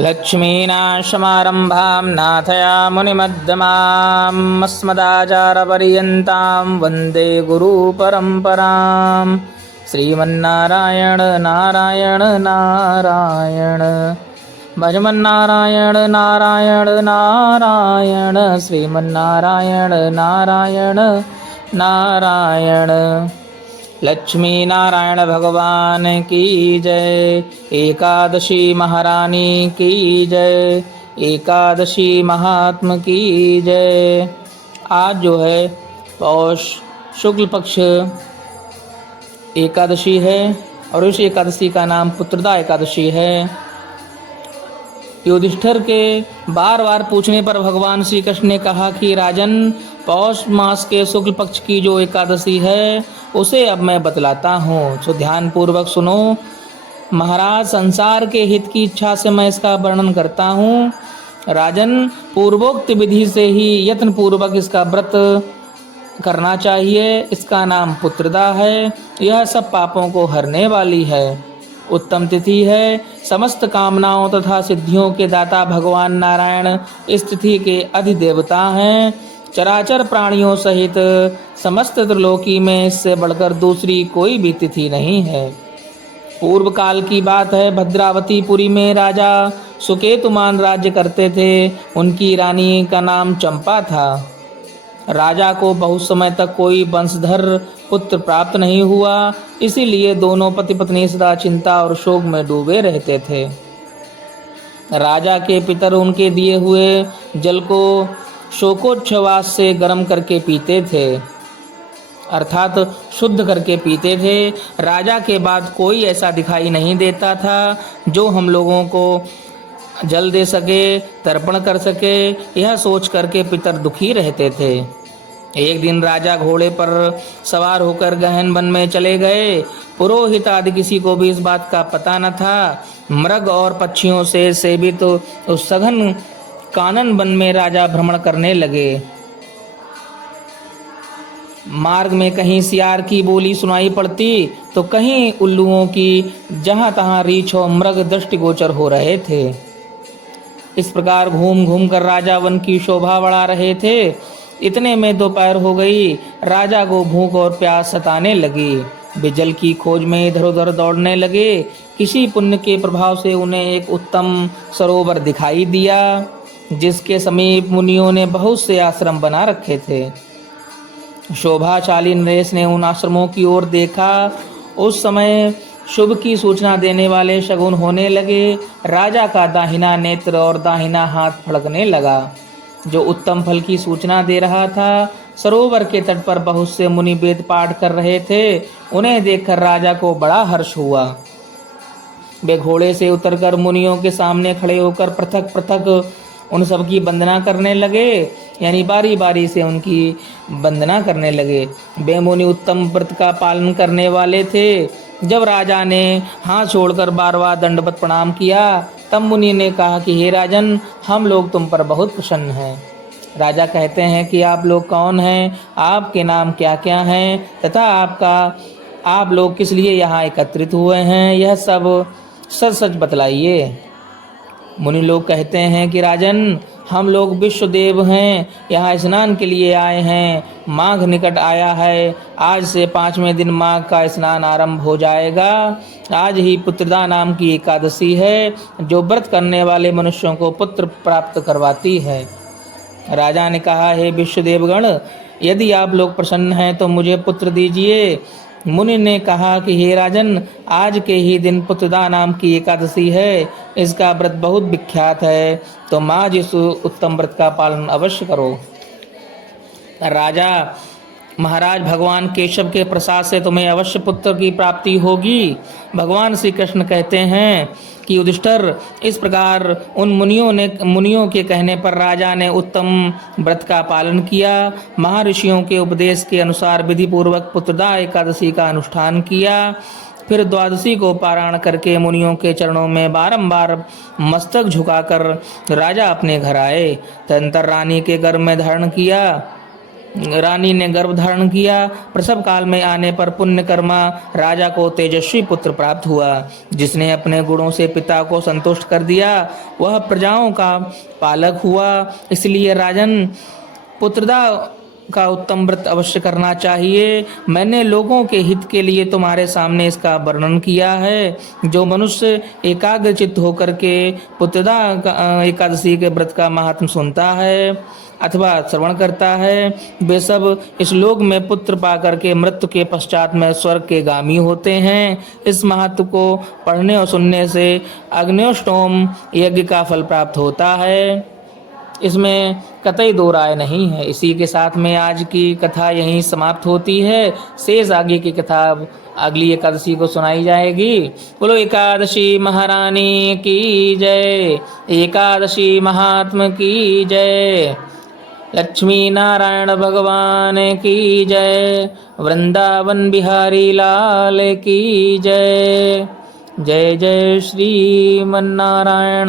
लक्ष्मीनाशमारम्भां नाथयामुनिमध्यमाम् अस्मदाचार्यपर्यन्तां वन्दे गुरुपरम्परां। श्रीमन्नारायण नारायण नारायण भजमन्नारायण नारायण नारायण श्रीमन्नारायण नारायण नारायण। लक्ष्मी नारायण भगवान की जय। एकादशी महारानी की जय। एकादशी महात्म की जय। आज जो है पौष शुक्ल पक्ष एकादशी है और इस एकादशी का नाम पुत्रदा एकादशी है। युधिष्ठिर के बार बार पूछने पर भगवान श्री कृष्ण ने कहा कि राजन, पौष मास के शुक्ल पक्ष की जो एकादशी है उसे अब मैं बतलाता हूँ, तो ध्यान पूर्वक सुनो। महाराज, संसार के हित की इच्छा से मैं इसका वर्णन करता हूँ। राजन, पूर्वोक्त विधि से ही यत्न पूर्वक इसका व्रत करना चाहिए। इसका नाम पुत्रदा है। यह सब पापों को हरने वाली है। उत्तम तिथि है। समस्त कामनाओं तथा सिद्धियों के दाता भगवान नारायण इस तिथि के अधिदेवता हैं। चराचर प्राणियों सहित समस्त त्रिलोकी में इससे बढ़कर दूसरी कोई भी तिथि नहीं है। पूर्व काल की बात है। भद्रावतीपुरी में राजा सुकेतुमान राज्य करते थे। उनकी रानी का नाम चंपा था। राजा को बहुत समय तक कोई वंशधर पुत्र प्राप्त नहीं हुआ, इसीलिए दोनों पति पत्नी सदा चिंता और शोक में डूबे रहते थे। राजा के पितर उनके दिए हुए जल को शोकोच्छ्वास से गर्म करके पीते थे, अर्थात शुद्ध करके पीते थे। राजा के बाद कोई ऐसा दिखाई नहीं देता था जो हम लोगों को जल दे सके, तर्पण कर सके। यह सोच करके पितर दुखी रहते थे। एक दिन राजा घोड़े पर सवार होकर गहन वन में चले गए। पुरोहित आदि किसी को भी इस बात का पता न था। मृग और पक्षियों से सेवित उस सघन कानन वन में राजा भ्रमण करने लगे। मार्ग में कहीं सियार की बोली सुनाई पड़ती तो कहीं उल्लुओं की जहां तहां रीछ और मृग दृष्टिगोचर हो रहे थे। इस प्रकार घूम घूम कर राजा वन की शोभा बढ़ा रहे थे। इतने में दोपहर हो गई। राजा को भूख और प्यास सताने लगी। वे जल की खोज में इधर उधर दौड़ने लगे। किसी पुण्य के प्रभाव से उन्हें एक उत्तम सरोवर दिखाई दिया, जिसके समीप मुनियों ने बहुत से आश्रम बना रखे थे। शोभाशाली नरेश ने उन आश्रमों की ओर देखा। उस समय शुभ की सूचना देने वाले शगुन होने लगे। राजा का दाहिना नेत्र और दाहिना हाथ फड़कने लगा, जो उत्तम फल की सूचना दे रहा था। सरोवर के तट पर बहुत से मुनि वेद पाठ कर रहे थे। उन्हें देखकर राजा को बड़ा हर्ष हुआ। वे घोड़े से उतरकर मुनियों के सामने खड़े होकर पृथक पृथक उन सबकी वंदना करने लगे, यानी बारी बारी से उनकी वंदना करने लगे। वे मुनि उत्तम व्रत का पालन करने वाले थे। जब राजा ने हाथ छोड़कर बार बार दंडवत प्रणाम किया, तब मुनि ने कहा कि हे राजन, हम लोग तुम पर बहुत प्रसन्न हैं। राजा कहते हैं कि आप लोग कौन हैं, आपके नाम क्या क्या हैं तथा आप लोग किस लिए यहाँ एकत्रित हुए हैं, यह सब सच सच बतलाइए। मुनि लोग कहते हैं कि राजन, हम लोग विश्वदेव हैं, यहाँ स्नान के लिए आए हैं। माघ निकट आया है। आज से 5वें दिन माघ का स्नान आरंभ हो जाएगा। आज ही पुत्रदा नाम की एकादशी है, जो व्रत करने वाले मनुष्यों को पुत्र प्राप्त करवाती है। राजा ने कहा, हे विश्वदेवगण, यदि आप लोग प्रसन्न हैं तो मुझे पुत्र दीजिए। मुनि ने कहा कि हे राजन, आज के ही दिन पुत्रदा नाम की एकादशी है। इसका व्रत बहुत विख्यात है, तो आज इस उत्तम व्रत का पालन अवश्य करो। राजा, महाराज, भगवान केशव के प्रसाद से तुम्हें अवश्य पुत्र की प्राप्ति होगी। भगवान श्री कृष्ण कहते हैं कि युधिष्ठिर, इस प्रकार उन मुनियों के कहने पर राजा ने उत्तम व्रत का पालन किया। महर्षियों के उपदेश के अनुसार विधि पूर्वक पुत्रदा एकादशी का अनुष्ठान किया। फिर द्वादशी को पारायण करके मुनियों के चरणों में बारंबार मस्तक झुकाकर राजा अपने घर आए। तदंतर रानी के गर्भ में धारण किया। रानी ने गर्भ धारण किया। प्रसव काल में आने पर पुण्यकर्मा राजा को तेजस्वी पुत्र प्राप्त हुआ। जिसने अपने गुणों से पिता को संतुष्ट कर दिया वह प्रजाओं का पालक हुआ। इसलिए राजन, पुत्रदा का उत्तम व्रत अवश्य करना चाहिए। मैंने लोगों के हित के लिए तुम्हारे सामने इसका वर्णन किया है। जो मनुष्य एकाग्रचित्त होकर के पुत्रदा एकादशी के व्रत का महात्म सुनता है अथवा श्रवण करता है, वे सब इस लोक में पुत्र पा करके मृत्यु के पश्चात में स्वर्ग के गामी होते हैं। इस महत्व को पढ़ने और सुनने से अग्न्योष्टोम यज्ञ का फल प्राप्त होता है। इसमें कतई दो राय नहीं है। इसी के साथ में आज की कथा यहीं समाप्त होती है। शेष आगे की कथा अगली एकादशी को सुनाई जाएगी। बोलो एकादशी महारानी की जय, एकादशी महात्म की जय, लक्ष्मी नारायण भगवान की जय, वृंदावन बिहारी लाल की जय। जय जय श्रीमन्नारायण।